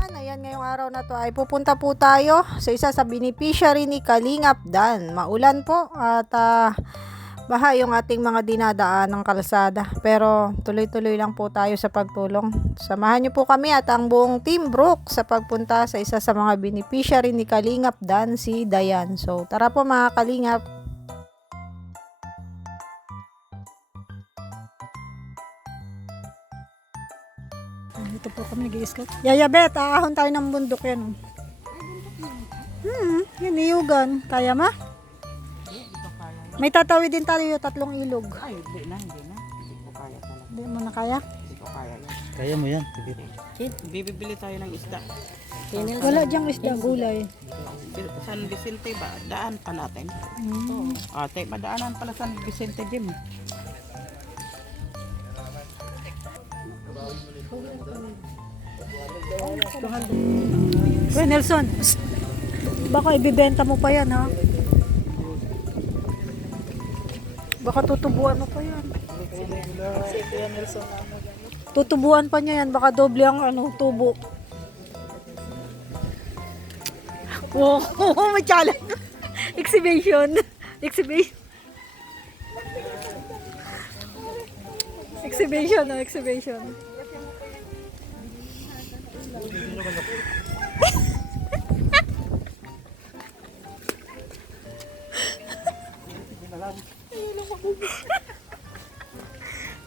kabataan, ayan ngayong araw na to ay pupunta po tayo sa isa sa beneficiary ni Kalingap Dan. Maulan po at ah, baha yung ating mga dinadaan ng kalsada. Pero tuloy-tuloy lang po tayo sa pagtulong. Samahan niyo po kami at ang buong Team Brook sa pagpunta sa isa sa mga beneficiary ni Kalingap Dan, si Dayan. So tara po mga Kalingap. Nag-i-scout. Yaya Bet, aahon tayo ng bundok yan. oh. Hmm, hiniyugan. Kaya ma? May tatawid din tayo tatlong ilog. Ay, hindi na, hindi na. Hindi ko kaya talaga. Hindi mo na kaya? Hindi ko kaya yan. Kaya mo yan, sige. Bibili tayo ng isda. Wala diyang isda gulay. San Vicente ba? Daan pa natin. Hmm. Ate, madaanan pala San Vicente Gym. Kuya Nelson, baka ibibenta mo pa yan ha? Baka tutubuan mo pa yan. Tutubuan pa niya yan, baka doble ang ano, tubo. Wow, may challenge. Exhibition. Exhibition. Exhibition, no, exhibition.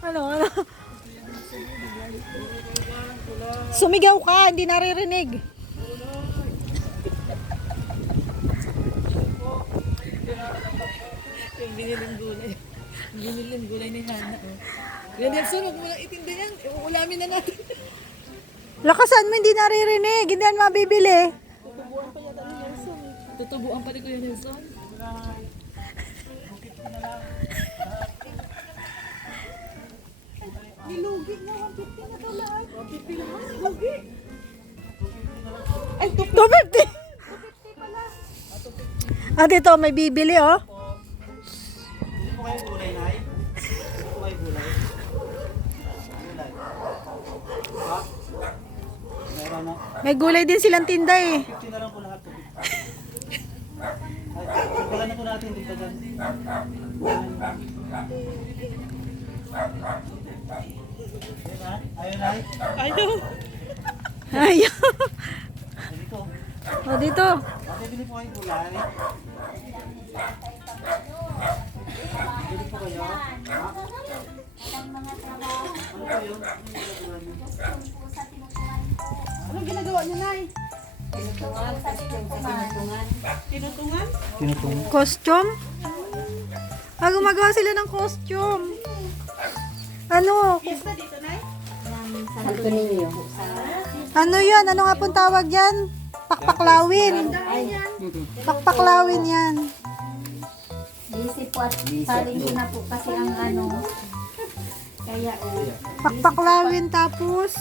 Ano, ano? Sumigaw ka, hindi naririnig. Yung biniling gulay. Biniling gulay ni Hana. Oh. Yan, Nelson, huwag mo lang itinda yan. Uulamin na natin. Lakasan mo, hindi naririnig. Hindi yan mabibili. Tutubuan pa rin ko yun, Nelson. Nilugi na, 150 na pala. 150 naman, nilugi. Ay, 250. 250 pala. Ah, dito, may bibili, oh. May gulay din silang tinda, eh. 50 na lang po lahat. 50. Ay, Pagpagan na po natin dito. Ayun na. Ayun. Hindi ko. O, dito. Bili po kayo gulay. Tinutungan? Costume? Ah, gumagawa sila ng costume. Ano? Ano yan? Ano nga pong tawag yan? Pakpaklawin. Pakpaklawin yan. Busy po at challenge na po kasi ang ano. Kaya oh, Pakpaklawin tapos,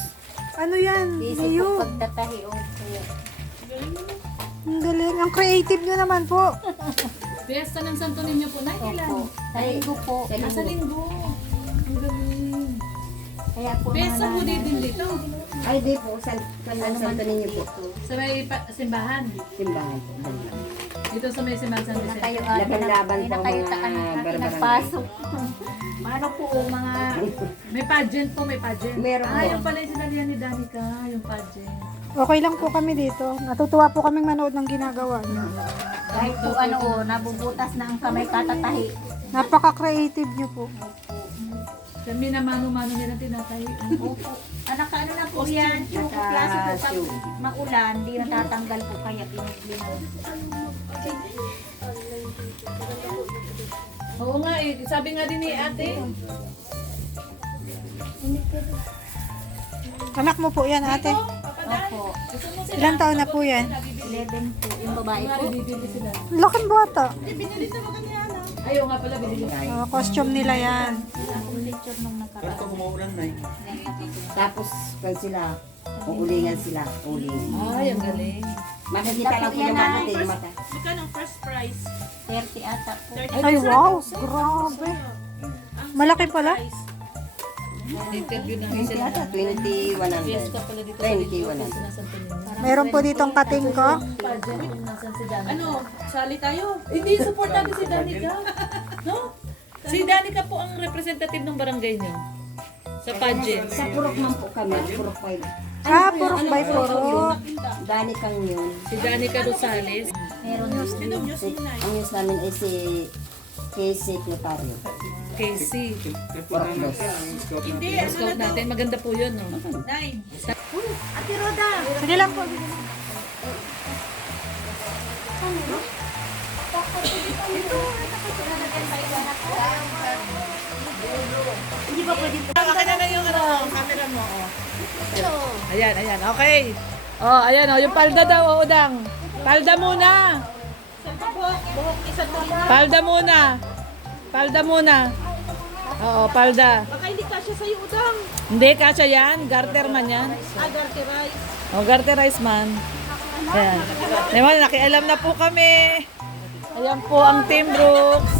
ano yan? busy po pagtatahi oh. Kaya, Ang galing. Ang creative nyo naman po. Fiesta ng Santo Niño po, Nay, kailan? Sa linggo po. Ah, sa linggo. Ang galing. Kaya po Fiesta mga po nanay- din dito. Ay, di po. San, kanang santo ninyo po. Sa may pa- simbahan. Simbahan po. Dito sa may simbahan San Vicente. kayo ah, Laban-laban po kayo mga barbarang. nagpasok. Ano po mga May pageant po, may pageant. Meron ah, po. yung pala yung sinalihan ni Danica, yung pageant. Okay lang po kami dito. Natutuwa po kaming manood ng ginagawa niyo. kahit po ano nabubutas na ang kamay katatahi. Napaka-creative nyo po. Kami na mano-mano nilang tinatay. Opo. Anak ano na po yan, yung klase po pag maulan, di natatanggal po kaya pinag Oo nga eh, sabi nga din ni ate. Anak mo po yan, ate. Opo. Ilan taon na po yan? 11 po, yung babae po. Laking bata. Ayaw nga pala, binili. Ah, costume nila yan. Ang lecture nung nakaraan. Pero kung umuulan, Nay. Tapos, pag sila, uulingan sila. Uling. Ay, ang galing. Makikita lang po yung mata natin. Yung mata. 30 ata po. Ay, wow. Grabe. Malaki pala. Interview namin sila. Yata 20,100. Fiesta pala dito sa Lito. 20,100. Sa Santo Niño. Meron po ditong kating ko. Danica. Ano? Sali tayo? Hindi, support natin si Danica. No? Si Danica po ang representative ng barangay niyo. Sa pageant. Sa Purok man po kami, Purok 5. Ah, purok by purok. Dani kang yun. Si Danica Rosales. Meron yun. Ang news namin ay si Casey Clotario. Casey. Purok 2. Scout natin. Maganda po yun, no? Sige lang po. Akin na na yung ano, camera mo. Oh. Ayan, ayan. Okay. Oh, ayan oh, yung palda daw, oh, udang. Palda muna. Palda muna. Palda muna. Oo, palda. Baka hindi kasya sa'yo udang. Hindi, kasya yan. Garter man yan. Ah, garter rice. Oh, garter rice man. Ayan. Naman, nakialam na po kami. Ayan po ang Team Brooks.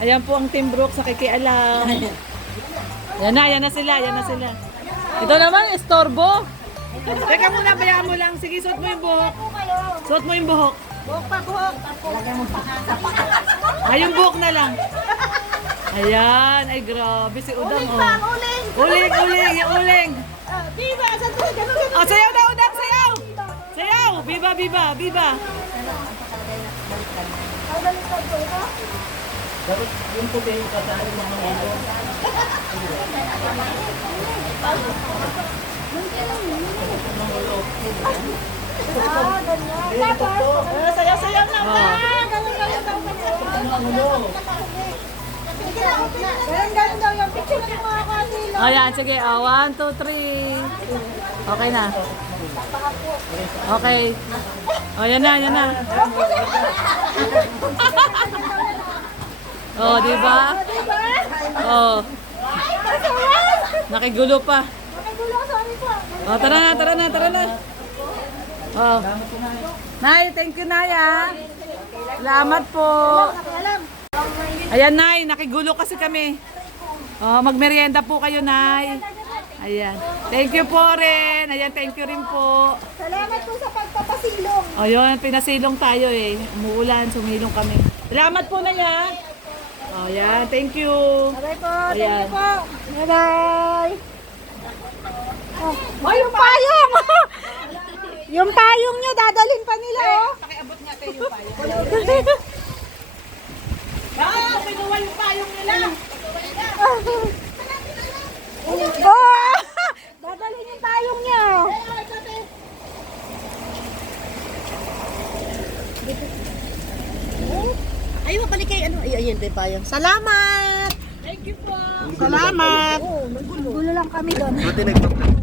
Ayan po ang Team Brooks, nakikialam. Yan na, yan na sila, yan na sila. Ito naman, estorbo. Teka muna, bayaan mo lang. Sige, suot mo yung buhok. Suot mo yung buhok. Buhok pa, buhok. Ay, yung buhok na lang. Ayan, ay grabe si Udang. Oh. Uling! Uling, uling, yung uling. Ah, Diba? Saan to? Ganun, ganun. Oh, sayaw na, Udang, sayaw! Sayaw! Biba, biba, biba. Yung puti yung kasali mo mga Ah, ganun daw. Ganun, ganun daw yung mga kanila. Ayan, sige. Oh, one, two, three. Okay na. Okay. Oh, yan na, yan na. oh, di ba? Oh. Nakigulo pa. Oh, tara na, tara na, tara na. Oh. Nay, thank you, Nay, ah. Salamat po. Ayan, Nay, nakigulo kasi kami. Oh, magmerienda po kayo, Nay. Ayan. Thank you po rin. Ayan, thank you rin po. Salamat po sa pagpapasilong. O yun, pinasilong tayo eh. Umuulan, sumilong kami. Salamat po na yan. O yan, thank you. Bye po. Ayan. Bye-bye. Oh, yung payong! yung payong nyo, dadalhin pa nila, oh. Pakiabot yung payong. Ah, pinuha yung payong nila. Oh! dadalhin yung payong nyo. Ay, mapalik kay ano. Ay, ayun, tayo payong. Salamat! Thank you po. Salamat! Gulo lang kami doon. Buti nagpa-vlog.